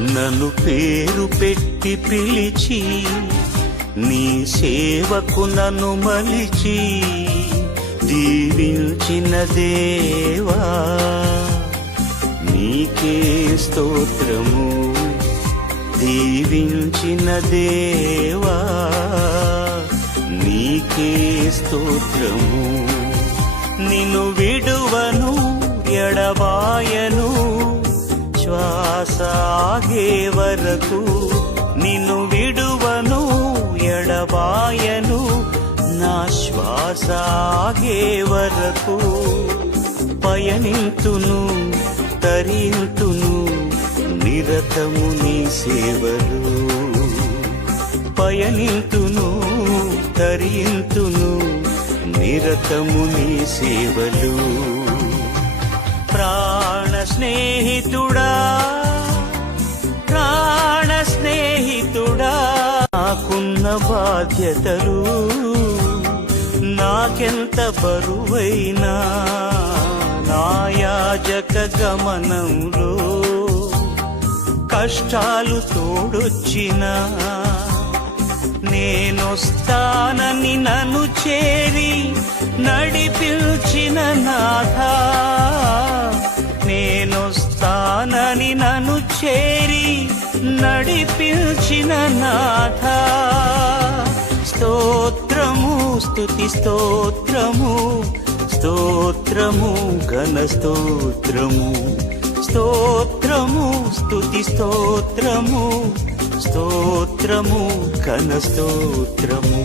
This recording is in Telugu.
నన్ను పేరు పెట్టి పిలిచి నీ సేవకు నన్ను మలిచి దీవించిన దేవా నీకే స్తోత్రము. దీవించిన దేవా నీకే స్తోత్రము. నిన్ను విడువను ఎడబాయను శ్వాస ఆగే వరకు. నిన్ను విడువను ఎడబాయను నా శ్వాస ఆగే వరకు. పయనింతును తరింతును నిరతము నీ సేవలు. పయనింతును తరింతును నిరతము నీ సేవలు. ప్రాణ స్నేహితుడా ప్రాణ స్నేహితుడా నాకున్న బాధ్యతలు నాకెంత బరువైనా నా యాజక గమనంలో కష్టాలు తోడొచ్చినా నేనొస్తానని నన్ను చేరి నడిపించిన నాథా. నేనొస్తానని నన్ను చేరి నడిపించిన నాథా. స్తోత్రము స్తుతి స్తోత్రము స్తోత్రము ఘన స్తోత్రము. స్తోత్రము స్తుతి స్తోత్రము స్తోత్రము ఘన స్తోత్రము.